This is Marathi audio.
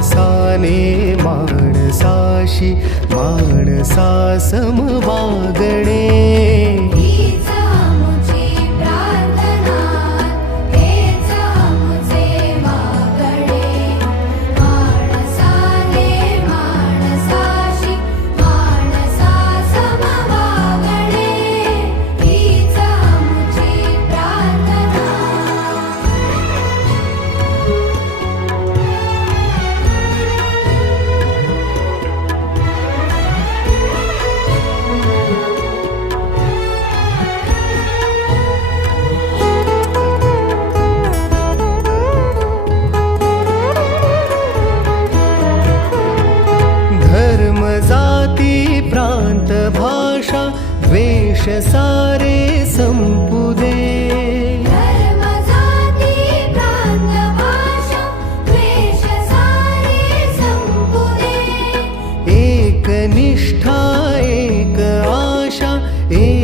माणसाने माणसाशी माणसा सम वागणे जाती प्रांत भाषा द्वेष सारे संपू दे धर्म जाती प्रांत भाषा द्वेष सारे संपू दे एक निष्ठा एक आशा एक